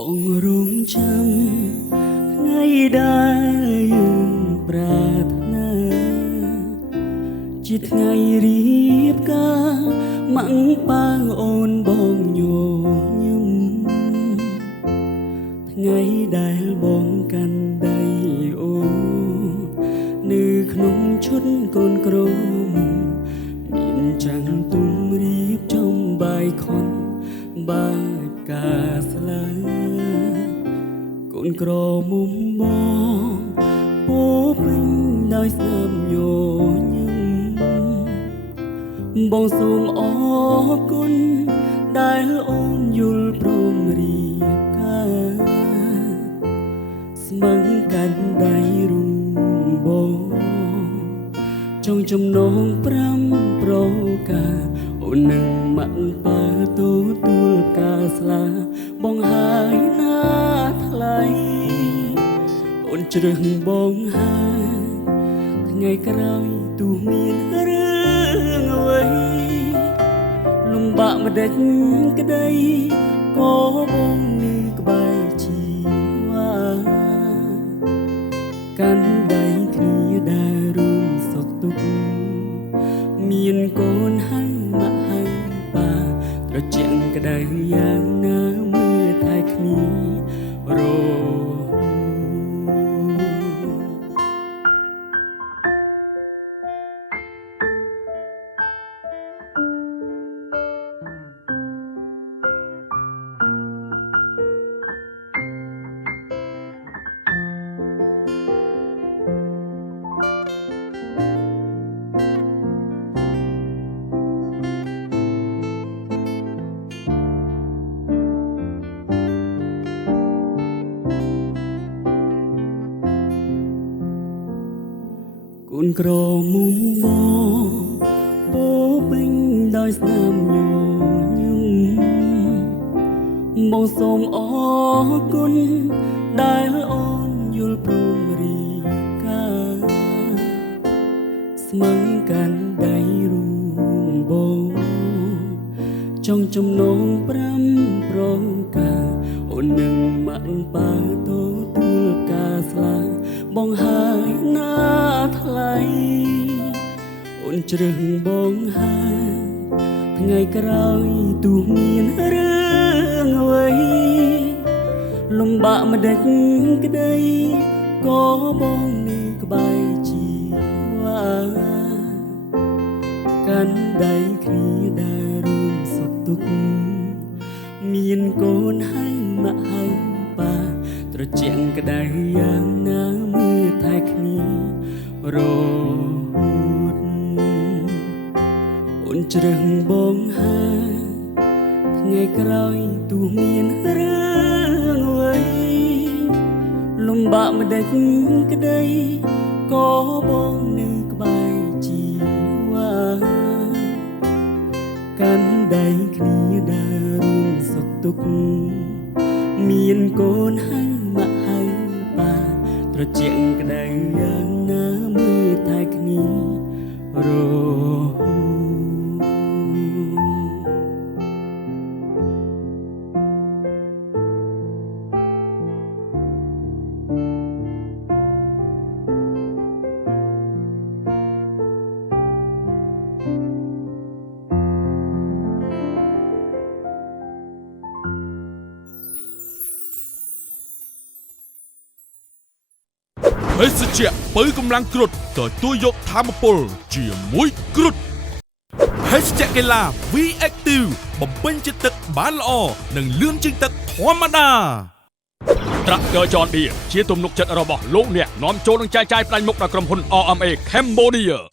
បងរងចាំថ្ងៃដែលយើងប្រាថ្នាជាថ្ងៃរៀបការម៉ាំងប៉ាអូនបងញញឹមថ្ងៃដែលបងកាន់ដៃអូននៅក្នុងឈុតកូនក្រមុំមានចាំងទុំរៀបចំបាយខុនបាយកាស្លាកូនក្រមុំបងពោពេញដោយស្នាមញញឹមបងសូមអរគុណដែលអូនយល់ព្រមរៀបការស្មឹងកាន់ដៃរួមបងចង់ចំណង5ប្រការអូននឹងម៉ាក់ប៉ាទទួលការស្លាបងហើយណាថ្លៃអូនជ្រឹះបងហើយថ្ងៃក្រោយទោះមានរឿងអ្វីលំបាក់ម្ដេចក្ដីក៏បងនេះក្បែរជីវ៉ាកាន់ដៃគ្នាដែលរួមសុខទុក្ខមានកូនហើយម៉ាក់ហើយប៉ាត្រជាក់ក្ដៅយ៉ាងណាមើលថែគ្នារកូនក្រមុំបងពោពេញដោយស្នាមញញឹមបងសូមអរគុណដែលអូនយល់ព្រមរៀបការស្មឹងកាន់ដៃរួមបងចង់ចំណង5ប្រការអូននឹងម៉ាក់ប៉ាទទួលការស្លាបងហើយណាថ្លៃអូនជ្រឹះបងហើយថ្ងៃក្រោយទោះមានរឿងអ្វីលំបាក់ម្ដេចក្ដីក៏បងនេះក្បែរជីវ៉ាកាន់ដៃគ្នាដែលរួមសុខទុក្ខមានកូនហើយម៉ាក់ហើយប៉ាត្រជាក់ក្ដៅយ៉ាងណាមើលថែគ្នារហូតអូនជ្រឹះបងហើយថ្ងៃក្រោយទោះមានរឿងអ្វីលំបាក់ម្ដេចក្ដីក៏បងនៅក្បែរជីវ៉ាកាន់ដៃគ្នាដែលរួមសុខទុក្ខមានកូនហើយម៉ាក់ហើយប៉ាត្រជាក់ក្ដៅយ៉ាងណាមើលថែគ្នារហូតភេសជ្ជៈបើកម្លាំងគ្រុឌទទួលយកធម្មពលជាមួយគ្រុឌភេសជ្ជៈកីឡា V Active បំពេញជាតិទឹកបានល្អនិងលឿនជាងទឹកធម្មតា Tractor John Deere ជាទំនុកចិត្តរបស់លោកអ្នកនាំចូលនឹងចែកចាយផ្ដាច់មុខដល់ក្រុមហ៊ុន RMA Cambodia